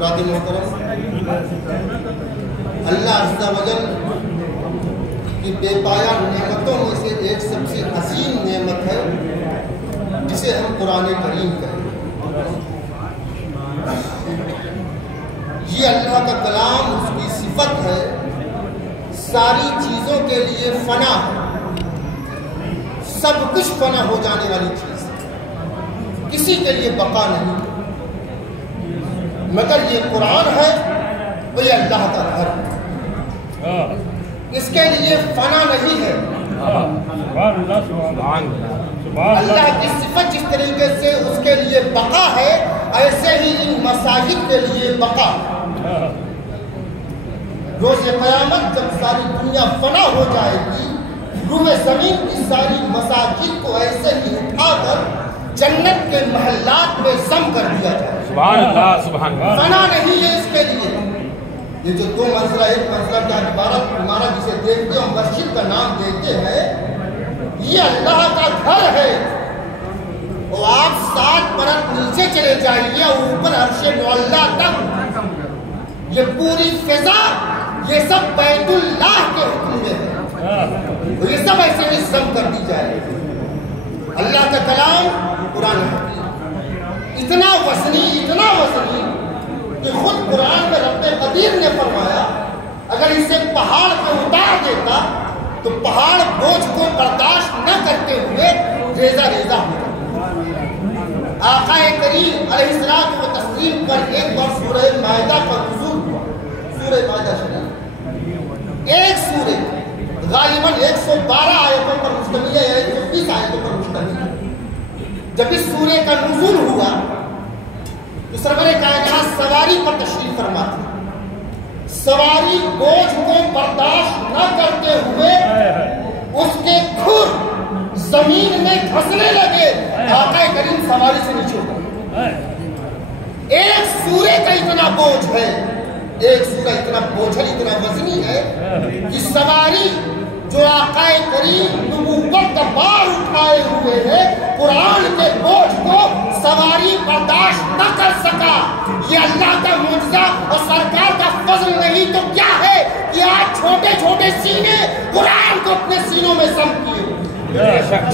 حضرات محترم، اللہ عز و جل کی بے پایہ نعمتوں میں سے ایک سب سے عظیم نعمت ہے جسے ہم قرآن کریم کہیں۔ یہ اللہ کا کلام، اس کی صفت ہے، ساری چیزوں کے لیے فنا ہے، سب کچھ فنا ہو جانے والی چیز ہے، کسی کے لیے بقا نہیں، مگر یہ قرآن ہے وہ یہ اللہ کا گھر ہے، اس کے لیے فنا نہیں ہے۔ اللہ کی صفت جس طریقے سے اس کے لیے بقا ہے، ایسے ہی ان مساجد کے لیے بقا ہے۔ روز قیامت جب ساری دنیا فنا ہو جائے گی، روح زمین کی ساری مساجد کو ایسے ہی اٹھا کر جنت کے محلات میں ضم کر دیا جائے۔ سبحان اللہ، سبحان اللہ۔ فنا نہیں ہے اس کے لیے۔ یہ جو دو منزلہ ایک منزلہ کا عمارت جسے دیکھتے ہیں مسجد کا نام دیتے ہیں، یہ اللہ کا گھر ہے۔ اور آپ 7 پرت نیچے چلے جائیے، اوپر عرش معلیٰ تک، یہ پوری فضا، یہ سب بیت اللہ کے حکم میں ہے، یہ سب ایسے ہی ضم کر دی جائے۔ اللہ کا کلام قرآن حکیم اتنا وزنی کہ خود قرآن میں رب قدیر نے فرمایا اگر اسے پہاڑ پہ اتار دیتا تو پہاڑ بوجھ کو برداشت نہ کرتے ہوئے ریزہ ریزہ ہو جاتا۔ آقا کریم علیہ السلام و تسلیم پر ایک بار سورہ مائدہ پر نزول ہوا، سورہ مائدہ شریف، ایک سورہ غالباً 112 آیتوں پر مشتمل ہے یا 120 آیتوں پر مشتمل ہے۔ جب اس سورے کا نزول ہوا تو سرور کائنات سواری پر تشریف فرما تھے، سواری بوجھ کو برداشت نہ کرتے ہوئے اس کے کھر زمین میں دھسنے لگے، آقا کریم سواری سے نیچے اترے۔ ایک سورے کا اتنا بوجھ ہے، ایک سورہ اتنا بوجھل، اتنا وزنی ہے کہ سواری جو آقا کریم نبوت کا بار اٹھائے ہوئے ہے، قرآن کے بوجھ کو سواری برداشت نہ کر سکا۔ یہ اللہ کا معجزہ اور سرکار کا فضل نہیں تو کیا ہے کہ آج چھوٹے چھوٹے سینے قرآن کو اپنے سینوں میں ضم کیے،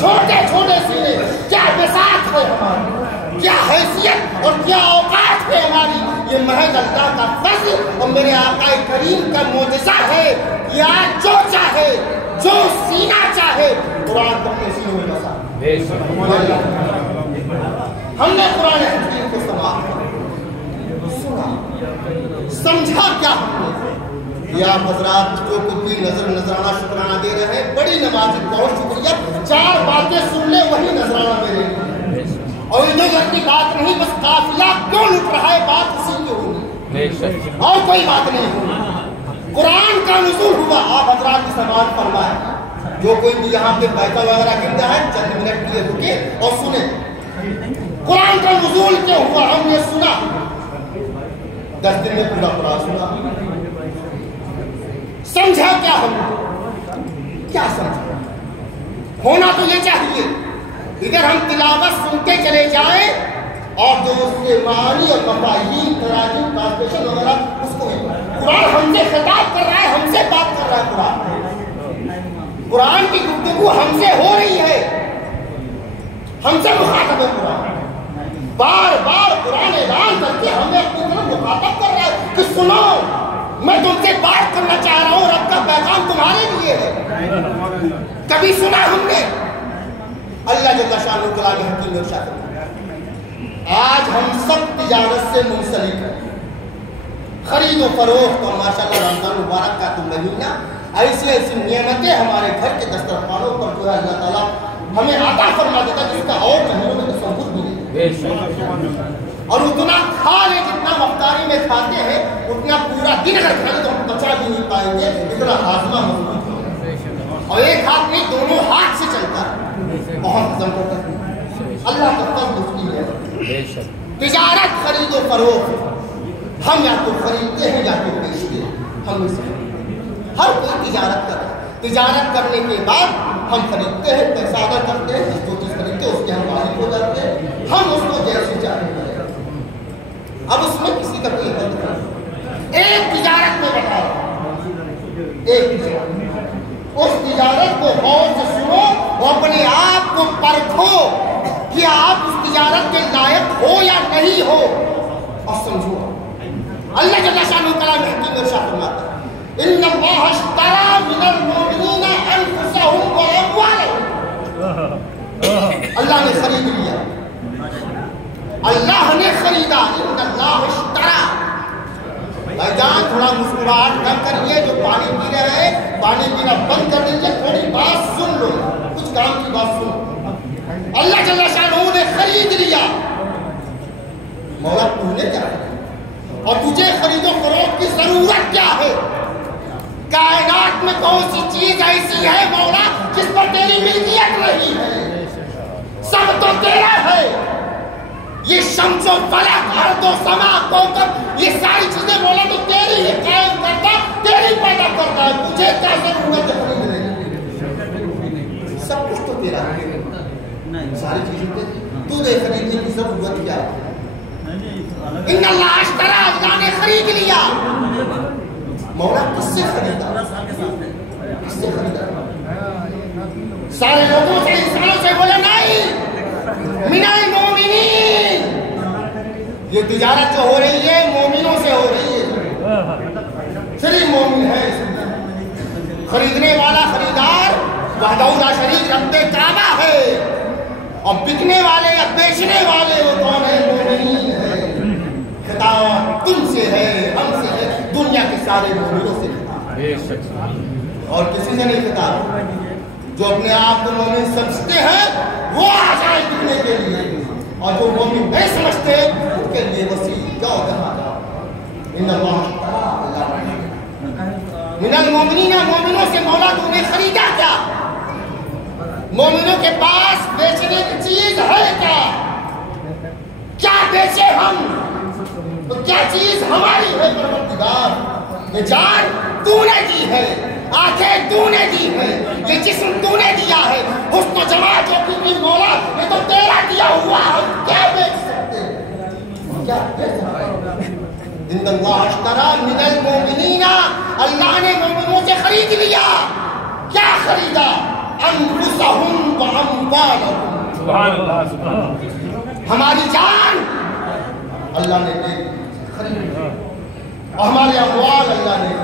چھوٹے چھوٹے سینے۔ کیا بساط ہے ہماری، کیا حیثیت اور کیا اوقات ہے ہماری، یہ محض اللہ کا فضل اور میرے آقا کریم کا معجزہ ہے کہ آج جو چاہے، جو سینہ چاہے، قرآن کو اپنے سینوں میں بسا۔ ہم نے قرآن حکیم کو سماعت سنا، سمجھا کیا ہم نے؟ یا حضرات جو کچھ بھی نظرانہ شکرانہ دے رہے ہیں، بڑی نماز بہت شکریہ، 4 باتیں سن لے وہی نظرانہ میرے لیے، اور ادھر کی بات نہیں، بس قافلہ کیوں لٹ رہا ہے، بات اسی کی ہوگی اور کوئی بات نہیں ہوگی۔ قرآن کا نزول ہوا، آپ حضرات کی سماعت فرمائیں۔ جو کوئی بھی یہاں پہ بیٹھا وغیرہ گر رہا ہے چند منٹ کے لیے رکے اور سنیں قرآن کا نزول کیوں ہوا۔ ہم نے سنا 10 دن میں پورا قرآن سنا، سمجھا کیا ہم نے؟ کیا سمجھا؟ ہونا تو یہ چاہیے ادھر ہم تلاوت سنتے چلے جائیں اور جو اس کے معانی اور مفاہیم، تراجم، ٹرانسلیشن وغیرہ اس کو قرآن ہم سے خطاب کر رہا ہے، ہم سے بات کر رہا ہے۔ قرآن کی گفتگو ہم سے ہو رہی ہے، ہم سے مخاطب ہے قرآن، بار بار قرآن اعلان کر کے ہمیں اپنی طرف مخاطب کر رہا ہے کہ سنو، میں تم سے بات کرنا چاہ رہا ہوں، رب کا پیغام تمہارے لیے ہے۔ کبھی سنا ہم نے؟ اللہ جل شانہ کلام حکیم میں ارشاد فرمایا آج ہم سب تجارت سے منسلک ہیں، خرید و فروخت، اور ماشاءاللہ رمضان مبارک کا تو مہینہ، ایسی ایسی نعمتیں ہمارے گھر کے دسترخوانوں پر جو ہے اللہ تعالیٰ ہمیں عطا فرما دیتا جس کا اور مہینوں میں تصور بھی نہیں، اور اتنا کھا لے جتنا افطاری میں کھاتے ہیں اتنا پورا دن اگر کھائیں تو ہم بچا بھی نہیں پائیں گے، اتنا ہاضمہ مضبوط ہے، اور ایک ہاتھ نہیں دونوں ہاتھ سے چلتا ہے، بہت ہضم کرتا ہے، اللہ کا فضل اس کی ہے۔ تجارت خرید و فروخت، ہم یا تو خریدتے ہیں یا تو بیچتے ہیں، ہم اسے ہر کوئی تجارت کر رہا ہے، تجارت کرنے کے بعد ہم خریدتے ہیں، پیسہ ادا کرتے ہیں، جس کو چیز خریدتے ہیں اس کے ہم مالک ہو جاتے ہیں، ہم اس کو جیسے چاہتے ہیں۔ اب اس میں کسی کا کوئی حد نہیں. ایک تجارت میں بتا رہا ہوں، ایک تجارت، اس تجارت کو غور سے سنو اور اپنے آپ کو پرکھو کہ آپ اس تجارت کے لائق ہو یا نہیں ہو، اور سمجھو. اللہ جل شانہ کلام حکیم میں ارشاد فرماتا ہے ان اللہ اشتری من المؤمنین انفسهم واموالهم. اللہ نے خرید لیا، اللہ نے خریدا. ان اللہ اشتری. بھائی جان تھوڑا مسکراہٹ کم کریے، جو پانی پی رہے ہیں پانی پینا بند کر دیجیے، تھوڑی بات سن لو، کچھ کام کی بات سن. اللہ جل شانہ نے خرید لیا. مولا تو نے کیا کیا اور تجھے خرید و فروخت کی ضرورت کیا ہے؟ کائنات میں کون سی چیز ایسی ہے مولا جس پر تیری ملکیت نہیں ہے؟ سب تو تیرا ہے. یہ شمس و فلک، ارض و سما، کوکب، یہ ساری چیزیں مولا تو تیری ہے، قائم کرتا، تیری پیدا کرتا ہے. تجھے کیا ضرورت ہے خریدنے کی؟ سب کچھ تو تیرا ہے، ساری چیزیں تیری، تجھے خریدنے کی ضرورت کیا ہے؟ ان اللہ اشتری، اللہ نے خرید لیا. مولا کس سے خریدا؟ کس سے خریدا؟ سارے لوگوں سے، انسانوں سے بولے نہیں، من المؤمنین. یہ تجارت جو ہو رہی ہے مومنوں سے ہو رہی ہے، صرف مومن ہے. خریدنے والا خریدار وحدہ لا شریک رب کعبہ ہے، اور بکنے والے یا بیچنے والے وہ کون ہے؟ مومنین ہے. خطاب تم سے ہے، ہم سے ہے، دنیا کے سارے مومنوں سے خطاب، اور کسی سے نہیں خطاب. جو اپنے آپ کو مومن سمجھتے ہیں وہ آ جائے بکنے کے لیے، اور جو مومن نہیں سمجھتے ان کے لیے وسیع جاؤ جہاں جاؤ. ان اللہ من المؤمنین، مومنوں سے مولا تو نے خریدا کیا؟ مومنوں کے پاس بیچنے کی چیز ہے کیا؟ کیا بیچے ہم؟ تو کیا چیز ہماری ہے پروردگار؟ یہ جان تو نے دی ہے، آنکھیں تو نے دی ہے، یہ جسم تو نے دیا ہے، حسن و جمال جو کی مولا یہ تو تیرا دیا ہوا ہے. کیا بیچ سکتے ہیں؟ کیا بیچ سکتے ہیں؟ ان اللہ اشتری من المؤمنین، اللہ نے مومنوں سے خرید لیا. کیا خریدا؟ انفسهم واموالهم. سبحان اللہ، سبحان اللہ. ہماری جان اللہ نے خرید لیا، اور ہمارے اموال اللہ نے.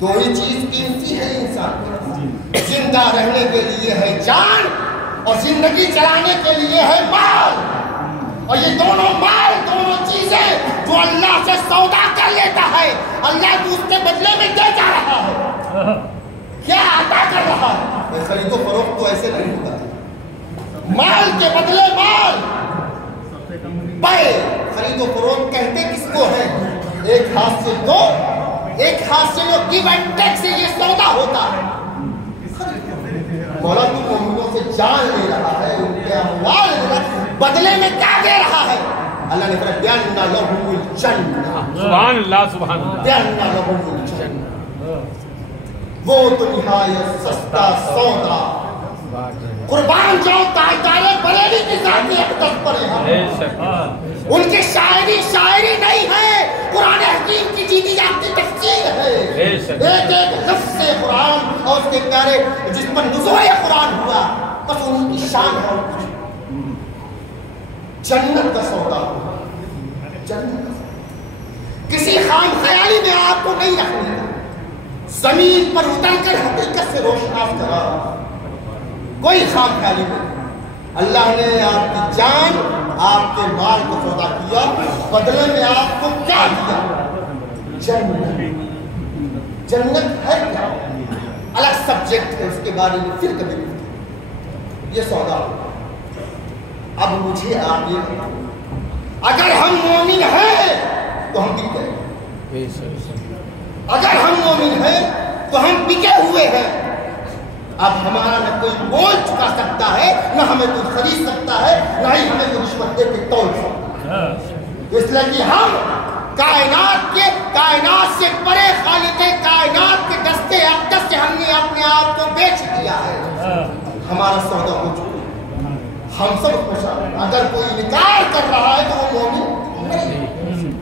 دو ہی چیز قیمتی ہے انسان کو، زندہ رہنے کے لیے ہے جان، اور زندگی چلانے کے لیے ہے مال. اور یہ دونوں مال، دونوں چیزیں جو اللہ سے سودا کر لیتا ہے، اللہ تو اس کے بدلے میں دے جا رہا ہے. کیا عطا کر رہا ہے؟ خرید و فروخت تو ایسے نہیں ہوتا. مال کے بدلے مال، بے. خرید و فروخت کہتے کس کو ہے؟ ایک ہاتھ سے دو، ایک ہاتھ سے لو، گیو اینڈ ٹیک سے یہ سودا ہوتا ہے. مولا تو مومنوں سے جان لے رہا ہے، ان کے اموال لے رہا ہے، بدلے میں کیا دے رہا ہے؟ اللہ نے فرمایا بیان لہم الجنہ. سبحان اللہ، سبحان اللہ. بیان لہم الجنہ، وہ تو نہایت سستا سودا. قربان جاؤ تاجدار بریلی کی ذاتی اقدس پر یہاں. ان کی شاعری نہیں ہے، قرآن حکیم کی جیتی جاگتی تفسیر ہے. ایک ایک لفظ سے قرآن اور اس کے پیارے جس پر نزول قرآن ہوا، بس ان کی شان ہے. جنت کا سودا ہوا، جنت کا سودا. کسی خام خیالی میں آپ کو نہیں رکھنے کا، زمین پر اتر کر حقیقت سے روشناس کرا. کوئی خام خیالی نہیں. اللہ نے آپ کی جان، آپ کے مال کو سودا کیا، بدلے میں آپ کو کیا دیا؟ جنت. جنت ہے کیا؟ الگ سبجیکٹ ہے، اس کے بارے میں پھر کبھی یہ سودا. اب مجھے آپ یہ اگر ہم مومن ہیں تو ہم بکے ہیں. اگر ہم مومن ہیں تو ہم بکے ہوئے ہیں. اب ہمارا نہ کوئی بول چکا سکتا ہے، نہ ہمیں کوئی خرید سکتا ہے، نہ ہی ہمیں کوئی رشوت دے کے تول سکتا ہے. اس لیے کہ ہم کائنات سے پرے خالق کائنات کے دستے اقدس سے ہم نے اپنے آپ کو بیچ دیا ہے. ہمارا سودا ہو چکا ہے. ہم سب خوش ہیں. اگر کوئی انکار کر رہا ہے تو وہ مومن نہیں.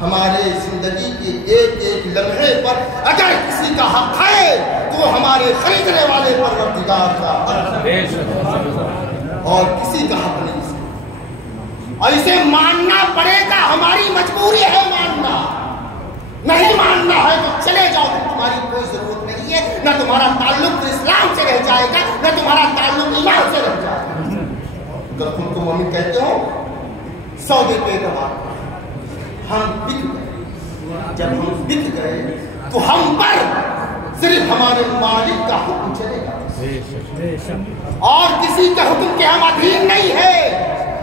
ہمارے زندگی کے ایک ایک لمحے پر اگر کسی کا حق ہے تو وہ ہمارے خریدنے والے پروردگار کا حق ہے اور کسی کا حق نہیں. اور اسے ماننا پڑے گا, ہماری مجبوری ہے ماننا. نہیں ماننا ہے تو چلے جاؤ, تمہاری کوئی ضرورت نہیں ہے. نہ تمہارا تعلق اسلام سے رہ جائے گا, نہ تمہارا تعلق ایمان سے رہ جائے گا. اگر تم کو مومن کہتے ہو, سودے پہ اعتبار ہم بک گئے. جب ہم بک گئے تو ہم پر صرف ہمارے مالک کا حکم چلے گا اور کسی کے حکم کے ہم ادھین نہیں ہے.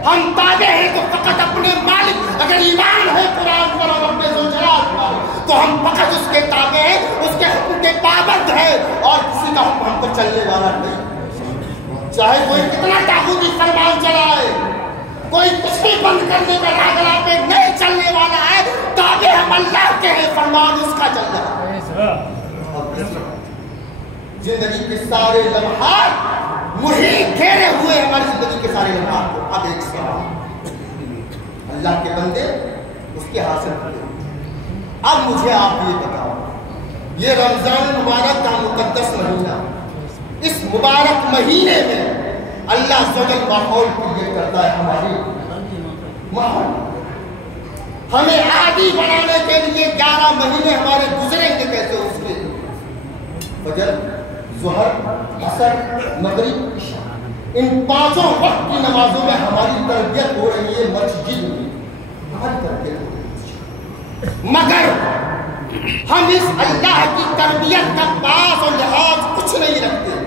ہم تابع ہیں تو فقط اپنے مالک. اگر ایمان ہے قرآن پر اور رب ذوالجلال پر تو ہم فقط اس کے تابع ہیں, اس کے حکم کے پابند ہیں اور کسی کا حکم ہم پر چلنے والا نہیں. چاہے کوئی کتنا طاغوتی فرمان چلائے, کوئی کچھ بھی بند کرنے کا راگلا پہ نہیں چلنے والا ہے. تابع ہم اللہ کے ہیں, فرمان اس کا چل رہا ہے. زندگی کے سارے لمحات محیط گھیرے ہوئے ہماری زندگی کے سارے لمحات کو. اب ایک سوال, اللہ کے بندے اس کے حاصل ہوئے. اب مجھے آپ یہ بتاؤ, یہ رمضان مبارک کا مقدس مہینہ, اس مبارک مہینے میں اللہ عز و جل ماحول کریٹ کرتا ہے. ہماری ماحول ہمیں عادی بنانے کے لیے 11 مہینے ہمارے گزریں گے کیسے. اس کے فجر, ظہر, عصر, مغرب, عشاء, ان 5 وقت کی نمازوں میں ہماری تربیت ہو رہی ہے مسجد میں. ہماری تربیت ہو رہی ہے, مگر ہم اس اللہ کی تربیت کا پاس اور لحاظ کچھ نہیں رکھتے.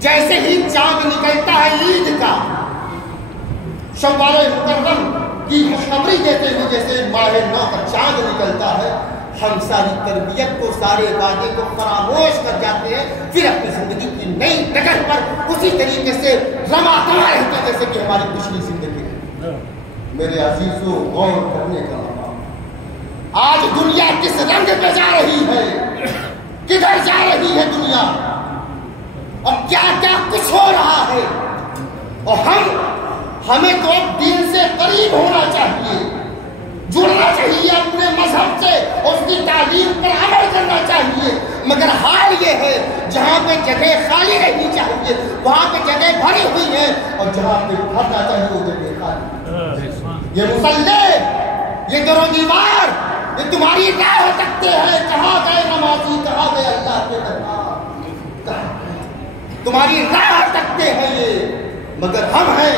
جیسے ہی چاند نکلتا ہے عید کا, شوال مکرم کی خوشخبری دیتے ہوئے جیسے ماہ 9 کا چاند نکلتا ہے, ہم ساری تربیت کو, سارے وعدے کو فراموش کر جاتے ہیں. پھر اپنی زندگی کی نئی ڈگر پر اسی طریقے سے رماتا رہتے ہیں جیسے کہ ہماری پچھلی زندگی ہے. میرے عزیزوں, غور کرنے کا آج دنیا کس رنگ پہ جا رہی ہے, کدھر جا رہی ہے دنیا, اور کیا کیا کچھ ہو رہا ہے. اور ہمیں تو اب دین سے قریب ہونا چاہیے, جڑنا چاہیے اپنے مذہب سے, اس کی تعلیم پر عمل کرنا چاہیے. مگر حال یہ ہے جہاں پہ جگہ خالی رہنی چاہیے وہاں پہ جگہ بھری ہوئی ہے, اور جہاں پہ بھرنا چاہیے وہ جگہ خالی. یہ مصلی, یہ در و دیوار, یہ تمہاری راہ ہو سکتے ہیں. کہاں گئے نمازی, کہاں گئے اللہ کے دربار, تمہاری راہ ہو سکتے ہیں یہ, مگر ہم ہیں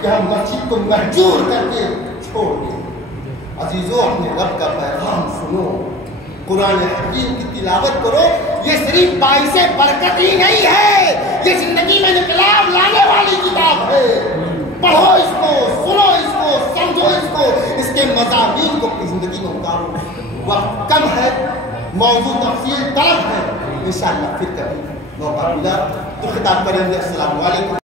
کہ ہم مسجد کو محجور کر کے چھوڑ دیں. عزیزو, اپنے رب کا پیغام سنو, قرآن حکیم کی تلاوت کرو. یہ صرف باعث برکت ہی نہیں ہے, یہ زندگی میں انقلاب لانے والی کتاب ہے. پڑھو اس کو, سنو اس کو, سمجھو اس کو, اس کے مضامین کو اپنی زندگی میں اتارو. وقت کم ہے, موضوع تفصیل طلب ہے, انشاءاللہ پھر کبھی موقع ملا تو خطاب کریں گے. السلام علیکم.